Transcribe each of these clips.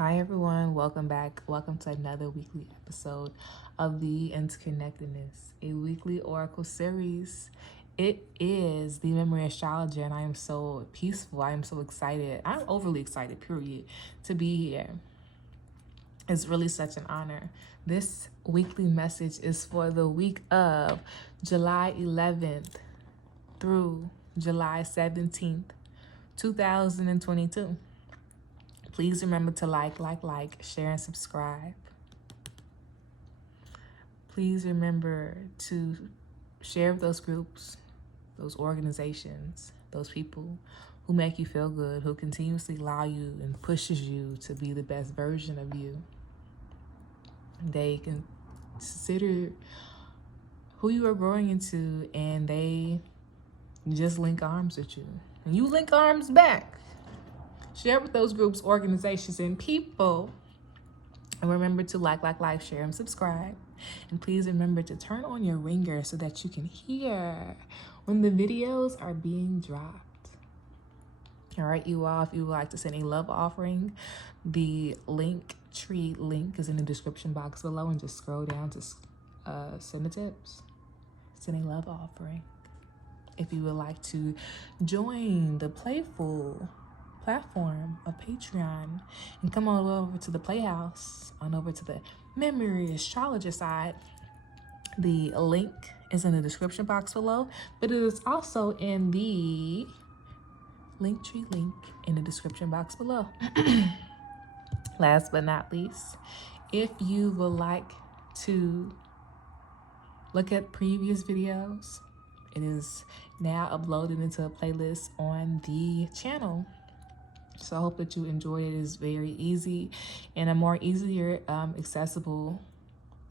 Hi everyone, welcome back. Welcome to another weekly episode of the Interconnected-ness, a weekly oracle series. It is TheeMemoryAstrologer, and I am so peaceful. I am so excited. I'm overly excited, period, to be here. It's really such an honor. This weekly message is for the week of July 11th through July 17th, 2022. Please remember to like, share, and subscribe. Please remember to share with those groups, those organizations, those people who make you feel good, who continuously allow you and pushes you to be the best version of you. They consider who you are growing into, and they just link arms with you. And you link arms back. Share with those groups, organizations, and people. And remember to like, share, and subscribe. And please remember to turn on your ringer so that you can hear when the videos are being dropped. All right, you all, if you would like to send a love offering, the Linktree link is in the description box below, and just scroll down to send the tips. Send a love offering. If you would like to join the playful platform of Patreon and come on over to the Playhouse, on over to the Memory Astrologer side, the link is in the description box below, but it is also in the Linktree link in the description box below. Last but not least, if you would like to look at previous videos, it is now uploaded into a playlist on the channel. So I hope that you enjoy it. It is very easy and a more easier accessible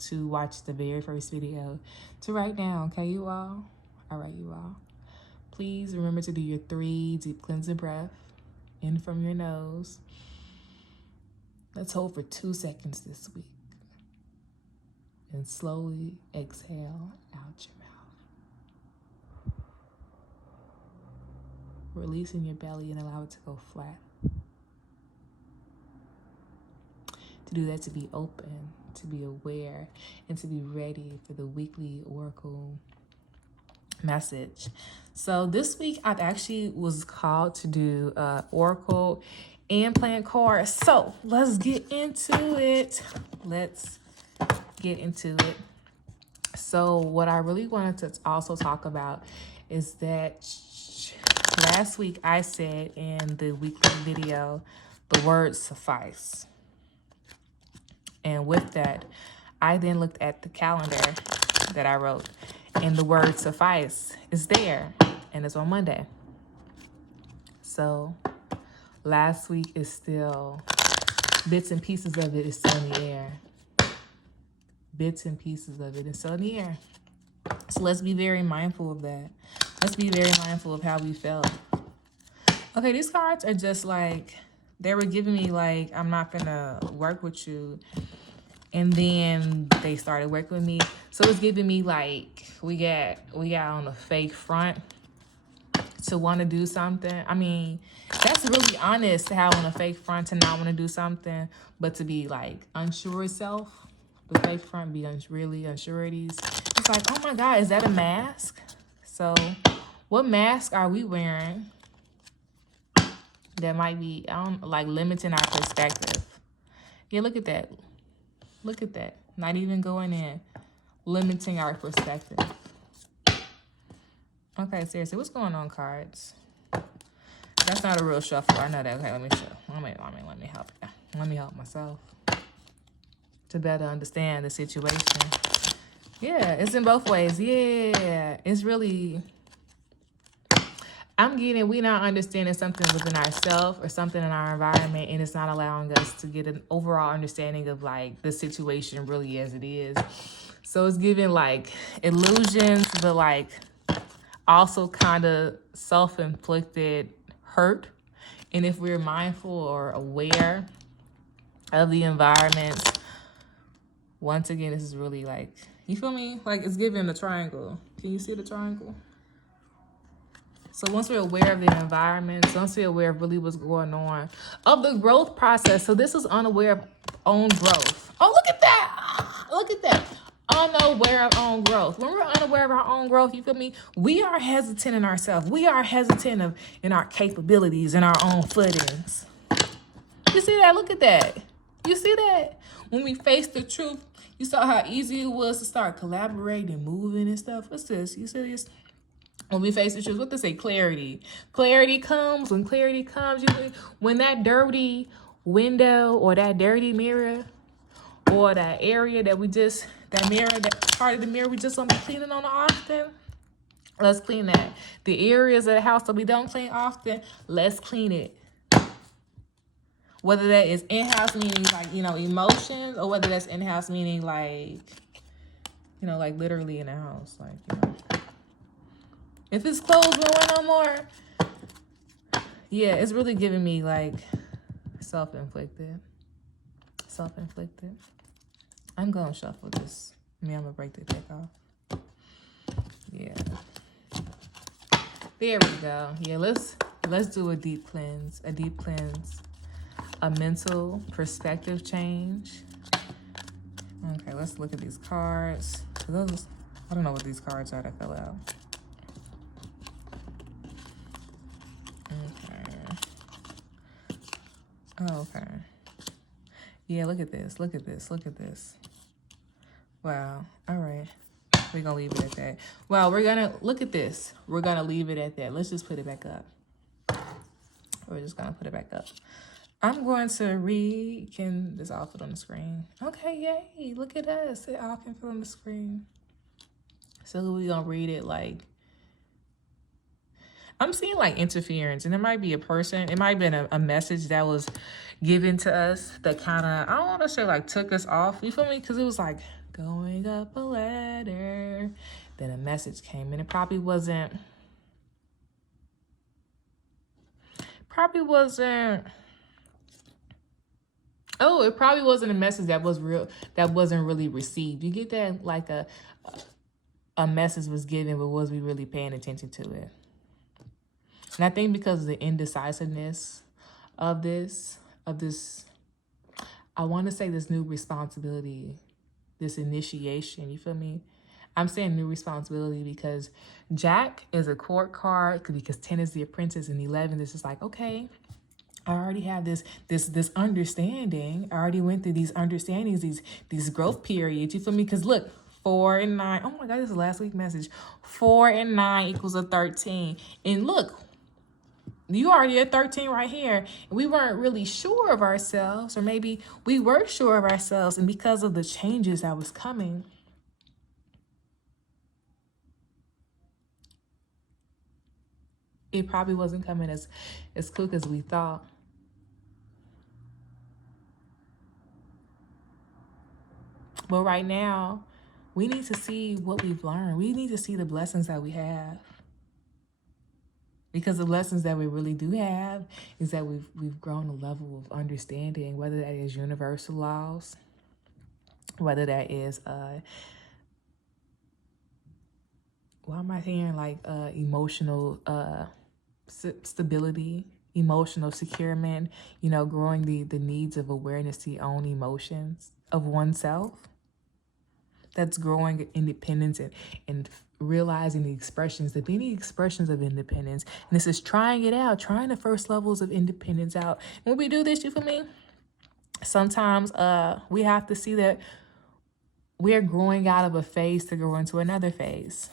to watch the very first video to write down, okay, you all? All right, you all. Please remember to do your 3 deep cleansing breath in from your nose. Let's hold for 2 seconds this week. And slowly exhale out your mouth. Releasing your belly and allow it to go flat. To do that, to be open, to be aware, and to be ready for the weekly oracle message. So this week I actually was called to do oracle and playing cards. So let's get into it. So what I really wanted to also talk about is that last week I said in the weekly video, the word suffice. And with that, I then looked at the calendar that I wrote, and the word suffice is there, and it's on Monday. So last week is still, bits and pieces of it is still in the air. Bits and pieces of it is still in the air. So let's be very mindful of that. Let's be very mindful of how we felt. Okay, these cards are just like, they were giving me like, I'm not gonna work with you. And then they started working with me. So it's giving me like, we got on the fake front to want to do something. I mean, that's really honest to have on a fake front to not want to do something, but to be like unsure of self. The fake front be really unsureties. It's like, oh my God, is that a mask? So what mask are we wearing that might be, like limiting our perspective? Yeah, look at that. Look at that. Not even going in. Limiting our perspective. Okay, seriously, what's going on, cards? That's not a real shuffle. I know that. Okay, let me show. Let me help you. Let me help myself to better understand the situation. Yeah, it's in both ways. Yeah, it's really, I'm getting, we not understanding something within ourselves or something in our environment, and it's not allowing us to get an overall understanding of like the situation really as it is. So it's giving like illusions, but like also kind of self-inflicted hurt. And if we're mindful or aware of the environment, once again, this is really like, you feel me? Like it's giving the triangle. Can you see the triangle? So once we're aware of the environment, once we're aware of really what's going on, of the growth process. So this is unaware of own growth. Oh, look at that. Look at that. Unaware of own growth. When we're unaware of our own growth, you feel me? We are hesitant in ourselves. We are hesitant in our capabilities and our own footings. You see that? Look at that. You see that? When we face the truth, you saw how easy it was to start collaborating and moving and stuff. What's this? You see this? When we face the truth, what they say? Clarity. Clarity comes. When clarity comes, when that dirty window or that dirty mirror or that area that that mirror, that part of the mirror we just don't be cleaning on often, let's clean that. The areas of the house that we don't clean often, let's clean it. Whether that is in-house meaning like, emotions, or whether that's in-house meaning like, like literally in the house. Like, if it's clothes don't wear no more, yeah, it's really giving me like self-inflicted. Self-inflicted. I'm going to shuffle this. I'm going to break the deck off. Yeah. There we go. Yeah, let's do a deep cleanse. A deep cleanse. A mental perspective change. Okay, let's look at these cards. I don't know what these cards are that fell out. Okay. Oh, okay. Yeah, look at this. Look at this. Look at this. Wow. All right. We're going to leave it at that. Well, we're going to look at this. We're going to leave it at that. Let's just put it back up. We're just going to put it back up. I'm going to read. Can this all fit on the screen? Okay, yay. Look at us. It all can fit on the screen. So we're going to read it like, I'm seeing like interference, and it might be a person. It might have been a message that was given to us that kind of, I don't want to say like took us off. You feel me? Because it was like going up a ladder. Then a message came, and it probably wasn't. Oh, it probably wasn't a message that was real, that wasn't really received. You get that? Like a message was given, but was we really paying attention to it? And I think because of the indecisiveness of this, I want to say this new responsibility, this initiation, you feel me? I'm saying new responsibility because Jack is a court card, because 10 is the apprentice, and 11, this is like, okay, I already have this understanding. I already went through these understandings, these growth periods, you feel me? Because look, 4 and 9, oh my God, this is last week's message. 4 and 9 equals a 13. And look, you already at 13 right here. We weren't really sure of ourselves, or maybe we were sure of ourselves, and because of the changes that was coming, it probably wasn't coming as quick as we thought. But right now, we need to see what we've learned. We need to see the blessings that we have. Because the lessons that we really do have is that we've grown a level of understanding, whether that is universal laws, whether that is why am I hearing like emotional stability, emotional securement, growing the needs of awareness to your own emotions of oneself. That's growing independence and realizing the expressions, the many expressions of independence. And this is trying it out, trying the first levels of independence out. When we do this, you feel me? Sometimes we have to see that we're growing out of a phase to grow into another phase.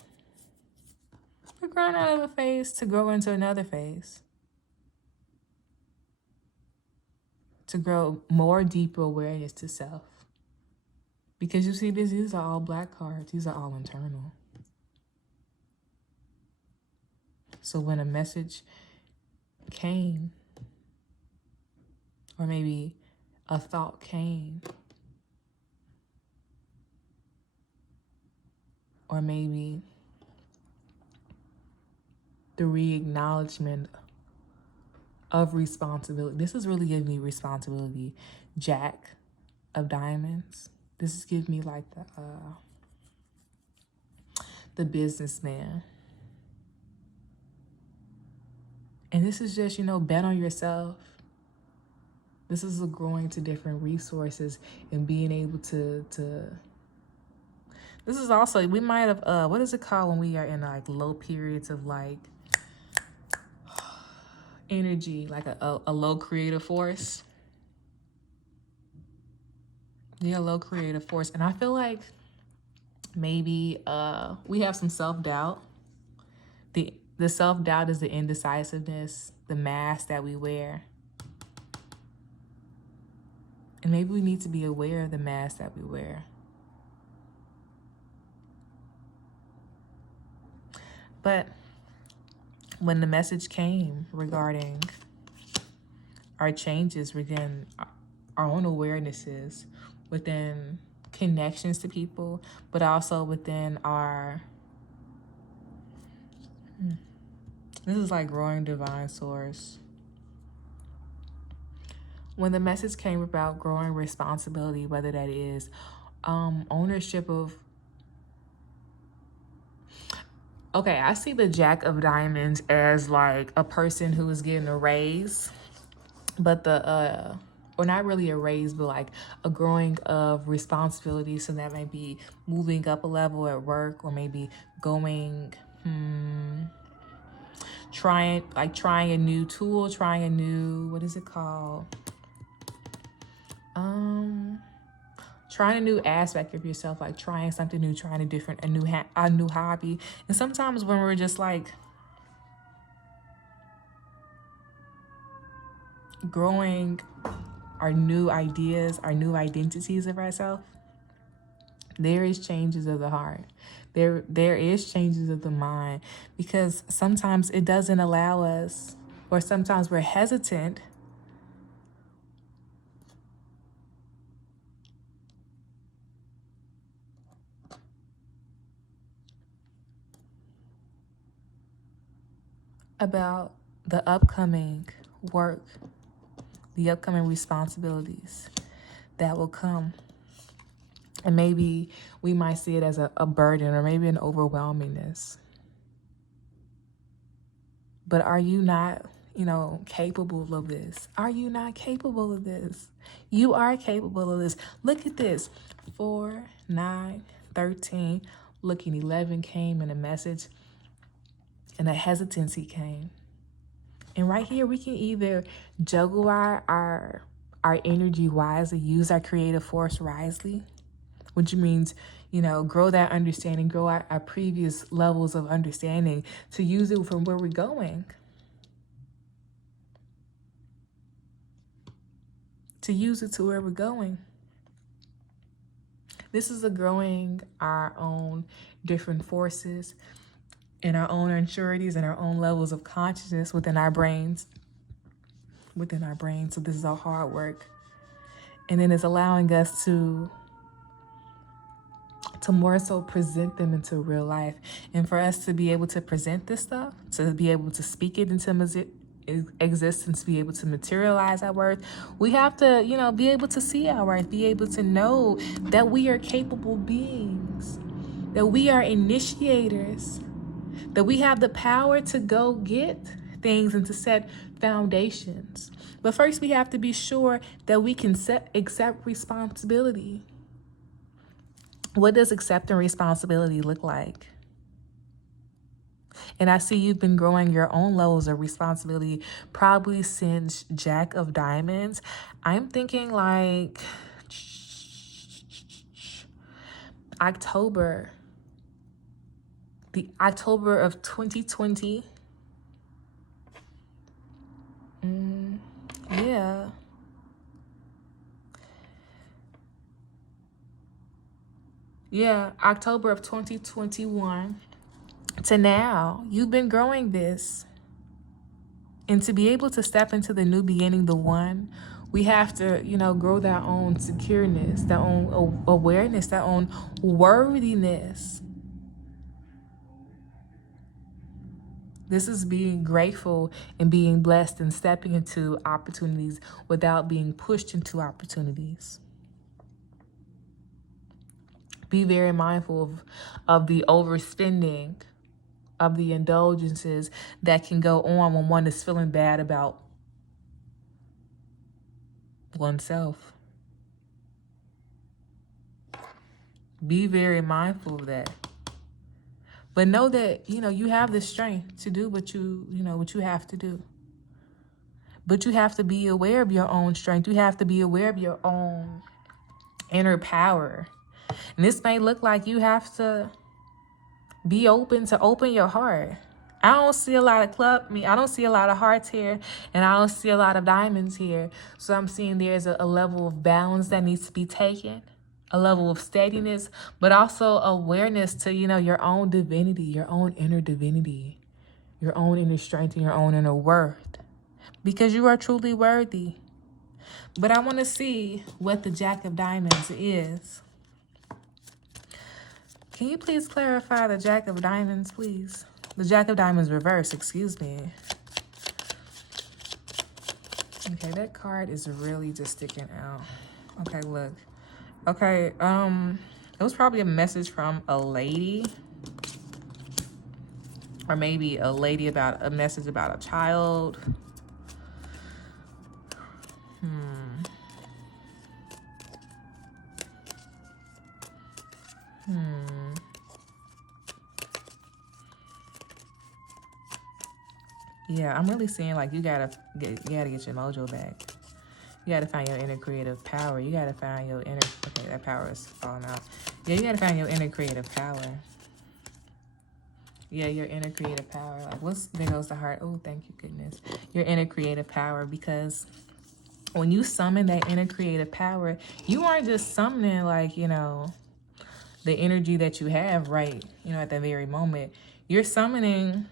We're growing out of a phase to grow into another phase. To grow more deeper awareness to self. Because you see, these are all black cards. These are all internal. So when a message came, or maybe a thought came, or maybe the re-acknowledgement of responsibility. This is really giving me responsibility. Jack of Diamonds. This is giving me like the businessman. And this is just, bet on yourself. This is a growing to different resources and being able to this is also, we might have, what is it called when we are in like low periods of like energy, like a low creative force. Yeah, low creative force. And I feel like maybe we have some self-doubt. The self-doubt is the indecisiveness, the mask that we wear. And maybe we need to be aware of the mask that we wear. But when the message came regarding our changes within our own awarenesses, within connections to people, but also within our, this is like growing divine source. When the message came about growing responsibility, whether that is ownership of, okay, I see the Jack of Diamonds as like a person who is getting a raise, but or not really a raise, but like a growing of responsibility. So that might be moving up a level at work, or maybe going, trying a new tool, trying a new, what is it called? Trying a new aspect of yourself, like trying something new, trying a new hobby. And sometimes when we're just like growing our new ideas, our new identities of ourselves, there is changes of the heart. There is changes of the mind, because sometimes it doesn't allow us, or sometimes we're hesitant about the upcoming work, the upcoming responsibilities that will come. And maybe we might see it as a burden, or maybe an overwhelmingness. But are you not, capable of this? Are you not capable of this? You are capable of this. Look at this. 4, 9, 13. Looking, 11 came, and a message and a hesitancy came. And right here, we can either juggle our energy wisely, use our creative force wisely, which means, grow that understanding, grow our previous levels of understanding to use it from where we're going. To use it to where we're going. This is a growing our own different forces and our own impurities and our own levels of consciousness within our brains. So this is our hard work. And then it's allowing us to more so present them into real life. And for us to be able to present this stuff, to be able to speak it into existence, be able to materialize our worth, we have to, be able to see our worth, be able to know that we are capable beings, that we are initiators, that we have the power to go get things and to set foundations. But first, we have to be sure that we can accept responsibility. What does accepting responsibility look like? And I see you've been growing your own levels of responsibility probably since Jack of Diamonds. I'm thinking like October of 2020. Yeah. Yeah, October of 2021 to now, you've been growing this. And to be able to step into the new beginning, the one, we have to, grow that own secureness, that own awareness, that own worthiness. This is being grateful and being blessed and stepping into opportunities without being pushed into opportunities. Be very mindful of the overspending of the indulgences that can go on when one is feeling bad about oneself. Be very mindful of that. But know that, you have the strength to do what what you have to do. But you have to be aware of your own strength. You have to be aware of your own inner power. And this may look like you have to be open your heart. I don't see a lot of I don't see a lot of hearts here, and I don't see a lot of diamonds here. So I'm seeing there's a level of balance that needs to be taken, a level of steadiness, but also awareness to, your own divinity, your own inner divinity, your own inner strength, and your own inner worth. Because you are truly worthy. But I want to see what the Jack of Diamonds is. Can you please clarify the Jack of Diamonds, please? The Jack of Diamonds reverse, excuse me. Okay, that card is really just sticking out. Okay, look. Okay, it was probably a message from a lady. Or maybe a message about a child. Yeah, I'm really seeing like you gotta get your mojo back. You gotta find your inner creative power. You gotta find your inner. Okay, that power is falling out. Yeah, you gotta find your inner creative power. Yeah, your inner creative power. Like, there goes the heart. Oh, thank you, goodness. Your inner creative power, because when you summon that inner creative power, you aren't just summoning like, the energy that you have right, at that very moment. You're summoning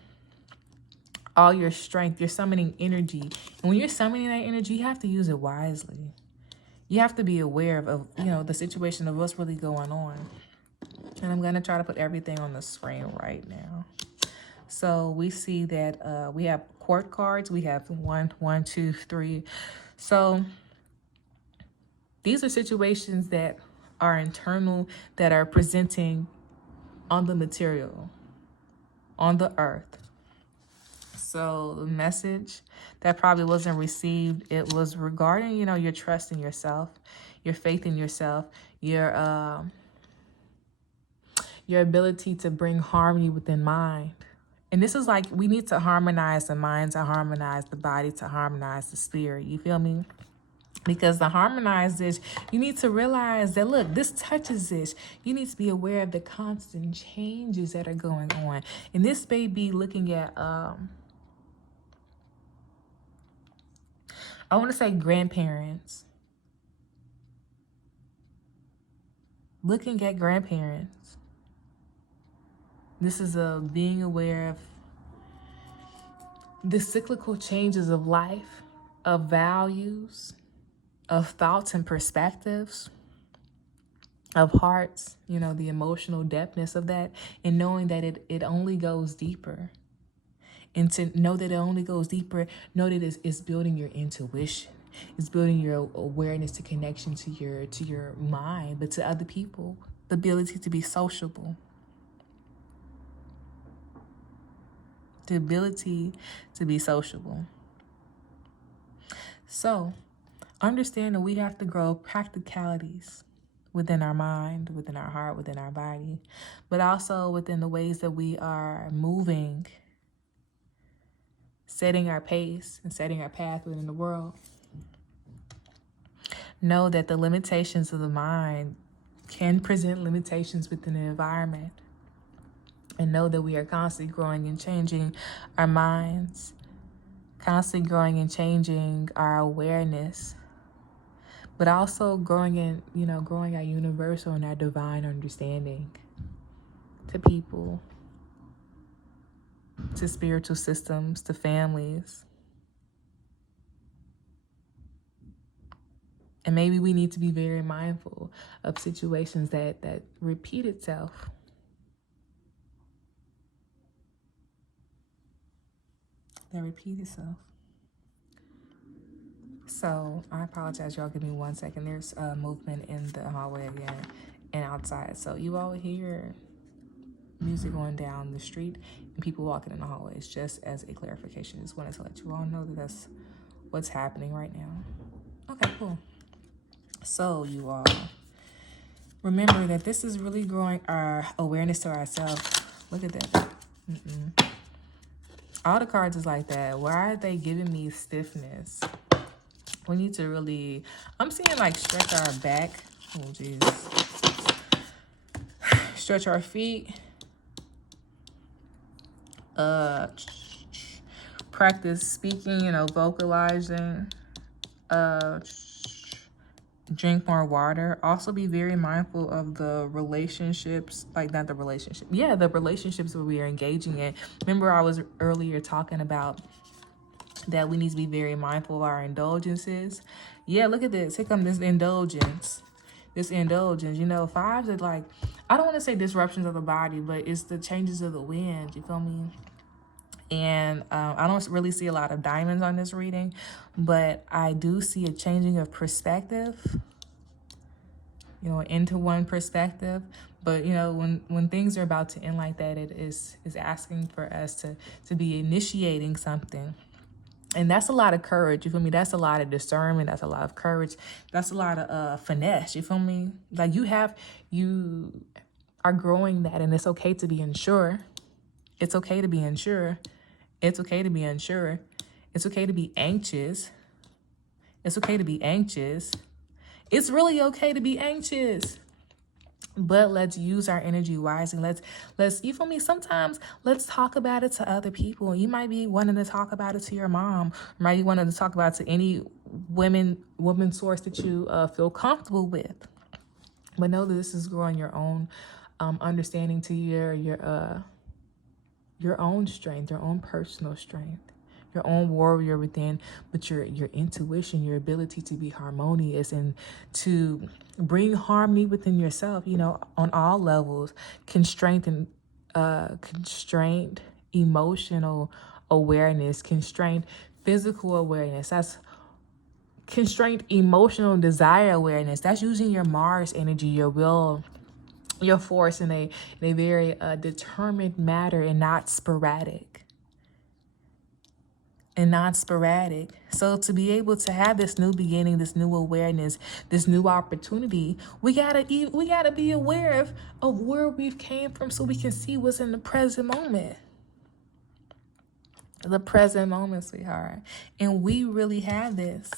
all your strength. You're summoning energy. And when you're summoning that energy, you have to use it wisely. You have to be aware of the situation of what's really going on. And I'm going to try to put everything on the screen right now. So we see that we have court cards. We have 1, 2, 3. So these are situations that are internal, that are presenting on the material, on the earth. So the message that probably wasn't received, it was regarding, your trust in yourself, your faith in yourself, your ability to bring harmony within mind. And this is like, we need to harmonize the mind, to harmonize the body, to harmonize the spirit. You feel me? Because to harmonize this, you need to realize that, look, this touches this. You need to be aware of the constant changes that are going on. And this may be looking at, I want to say grandparents. Looking at grandparents. This is being aware of the cyclical changes of life, of values, of thoughts and perspectives, of hearts, the emotional depthness of that, and knowing that it only goes deeper. And to know that it only goes deeper, know that it's building your intuition. It's building your awareness to connection to your mind, but to other people, the ability to be sociable. The ability to be sociable. So, understand that we have to grow practicalities within our mind, within our heart, within our body, but also within the ways that we are moving, setting our pace and setting our path within the world. Know that the limitations of the mind can present limitations within the environment. And know that we are constantly growing and changing our minds, constantly growing and changing our awareness, but also growing our universal and our divine understanding to people, to spiritual systems, to families. And maybe we need to be very mindful of situations that repeat itself. So I apologize, y'all. Give me 1 second. There's movement in the hallway again and outside. So you all hear music going down the street. and people walking in the hallways, just as a clarification. Just wanted to let you all know that that's what's happening right now. Okay, cool. So you all remember that this is really growing our awareness to ourselves. Look at that. All the cards is like that. Why are they giving me stiffness? We need to really, I'm seeing like stretch our back. Oh, geez. Stretch our feet. Practice speaking, vocalizing. Drink more water. Also be very mindful of the relationships, like not the relationship. Yeah, the relationships that we are engaging in. Remember I was earlier talking about that we need to be very mindful of our indulgences. Yeah, look at this. Here come this indulgence. This indulgence. Fives are like, I don't want to say disruptions of the body, but it's the changes of the wind. You feel me? And I don't really see a lot of diamonds on this reading, but I do see a changing of perspective, into one perspective. But, when things are about to end like that, it is asking for us to be initiating something. And that's a lot of courage, you feel me? That's a lot of discernment. That's a lot of courage. That's a lot of finesse, you feel me? Like you are growing that, and it's okay to be unsure. It's okay to be unsure. It's okay to be unsure. It's okay to be anxious. It's okay to be anxious. It's really okay to be anxious. But let's use our energy wisely. Let's, you feel me? Sometimes let's talk about it to other people. You might be wanting to talk about it to your mom. You might be wanting to talk about it to any woman source that you feel comfortable with. But know that this is growing your own understanding to your own strength, your own personal strength, your own warrior within, but your intuition, your ability to be harmonious and to bring harmony within yourself, on all levels. Constraint, emotional awareness, constraint, physical awareness. That's constraint, emotional desire awareness. That's using your Mars energy, your will, your force in a very determined manner and not sporadic. So to be able to have this new beginning, this new awareness, this new opportunity, we gotta be aware of where we've came from, so we can see what's in the present moment. The present moment, sweetheart. And we really have this.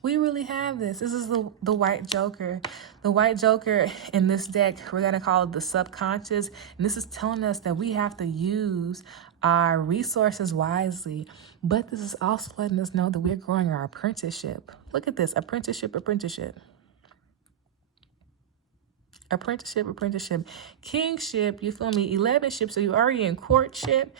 We really have this. This is the white joker. The white joker in this deck, we're going to call it the subconscious. And this is telling us that we have to use our resources wisely. But this is also letting us know that we're growing our apprenticeship. Look at this. Apprenticeship. Kingship, you feel me? 11 ship. So you're already in courtship.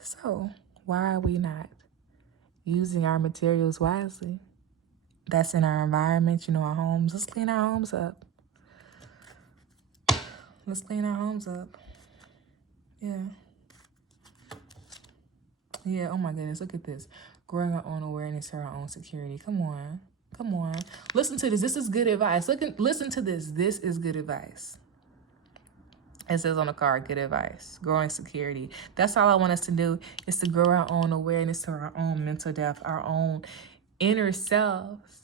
So why are we not using our materials wisely? That's in our environment, our homes. Let's clean our homes up. Yeah, oh my goodness, look at this. Growing our own awareness, our own security. Come on. Listen to this. This is good advice. Listen to this. This is good advice. It says on the card, good advice. Growing security. That's all I want us to do, is to grow our own awareness to our own mental depth, our own inner selves.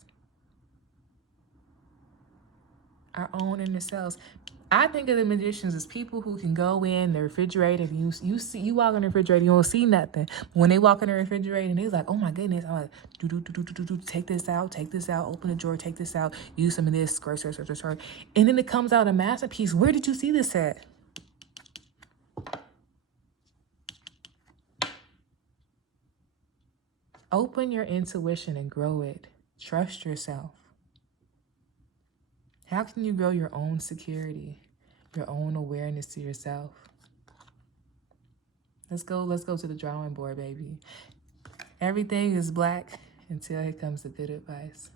I think of the magicians as people who can go in the refrigerator. If you walk in the refrigerator, you don't see nothing. When they walk in the refrigerator, and they're like, oh my goodness, I'm like, take this out, open the drawer, take this out, use some of this, squirt. And then it comes out a masterpiece. Where did you see this at? Open your intuition and grow it. Trust yourself. How can you grow your own security, your own awareness to yourself? Let's go to the drawing board, baby. Everything is black until here comes the good advice.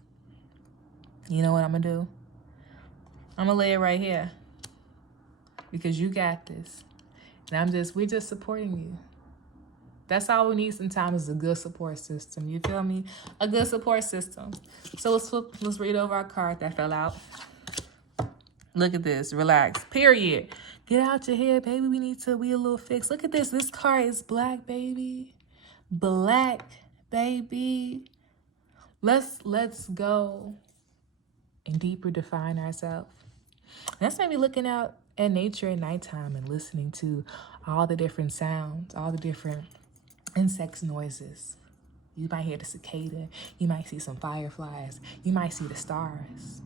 You know what I'm going to do? I'm going to lay it right here, because you got this. And we're just supporting you. That's all we need sometimes is a good support system. You feel me? A good support system. So let's read over our card that fell out. Look at this. Relax. Period. Get out your head, baby. We need to be a little fixed. Look at this. This card is black, baby. Black, baby. Let's go and deeper define ourselves. That's maybe looking out at nature at nighttime and listening to all the different sounds, all the different insects noises. You might hear the cicada. You might see some fireflies. You might see the stars.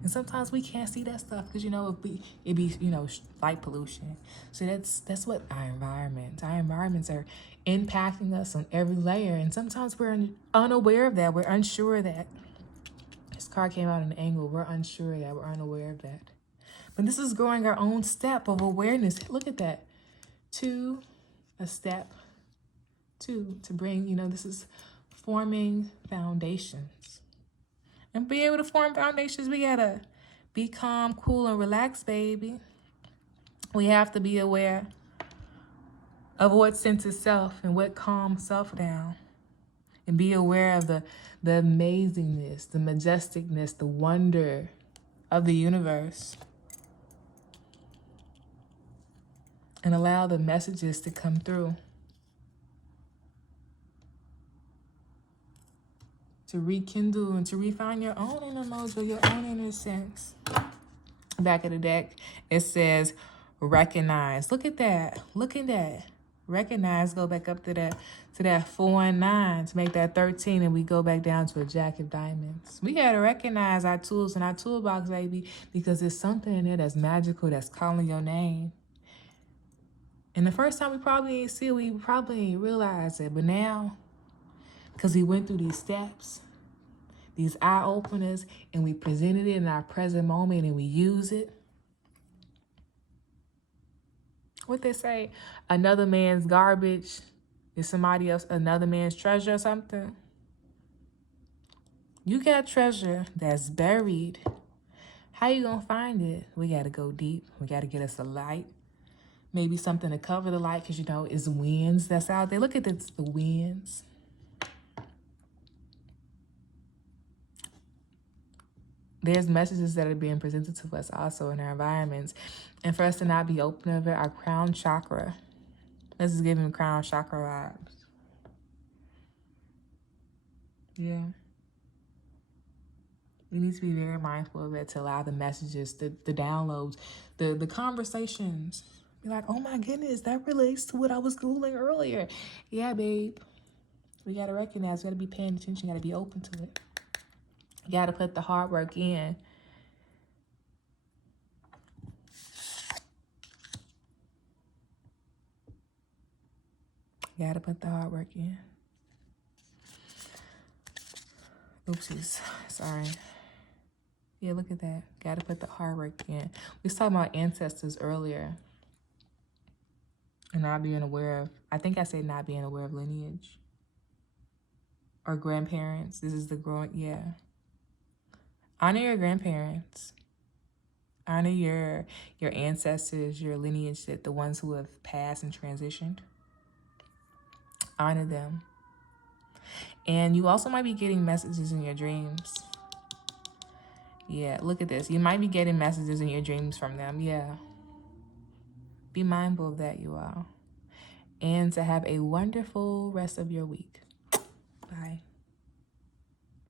And sometimes we can't see that stuff because, it be light pollution. So that's what our environments are impacting us on every layer. And sometimes we're unaware of that. We're unsure of that. This card came out in an angle. We're unsure of that. We're unaware of that. But this is growing our own step of awareness. Look at that. 2, a step. 2, to bring, this is forming foundations. And be able to form foundations, we gotta be calm, cool, and relaxed, baby. We have to be aware of what centers self and what calms self down. And be aware of the amazingness, the majesticness, the wonder of the universe. And allow the messages to come through. To rekindle and to refine your own inner mojo, your own inner sense. Back of the deck, it says recognize. Look at that. Look at that. Recognize, go back up to that 4 and 9 to make that 13, and we go back down to a Jack of Diamonds. We gotta recognize our tools in our toolbox, baby, because there's something in there that's magical, that's calling your name. And the first time we probably ain't realize it, but now, because we went through these steps, these eye openers, and we presented it in our present moment and we use it. What they say, another man's garbage is somebody else, another man's treasure or something. You got treasure that's buried. How you gonna find it? We gotta go deep. We gotta get us a light. Maybe something to cover the light, because it's winds that's out there. Look at this, the winds. There's messages that are being presented to us also in our environments. And for us to not be open of it, our crown chakra. This is giving crown chakra vibes. Yeah. We need to be very mindful of it to allow the messages, the downloads, the conversations. Be like, oh my goodness, that relates to what I was Googling earlier. Yeah, babe. We got to recognize, we got to be paying attention, got to be open to it. You got to put the hard work in. You got to put the hard work in. Oopsies. Sorry. Yeah, look at that. Got to put the hard work in. We was talking about ancestors earlier. And not being aware of, I think I said not being aware of lineage. Or grandparents. This is the growing, yeah. Honor your grandparents. Honor your ancestors, your lineage, that the ones who have passed and transitioned. Honor them. And you also might be getting messages in your dreams. Yeah, look at this. You might be getting messages in your dreams from them. Yeah. Be mindful of that, you all. And to have a wonderful rest of your week. Bye.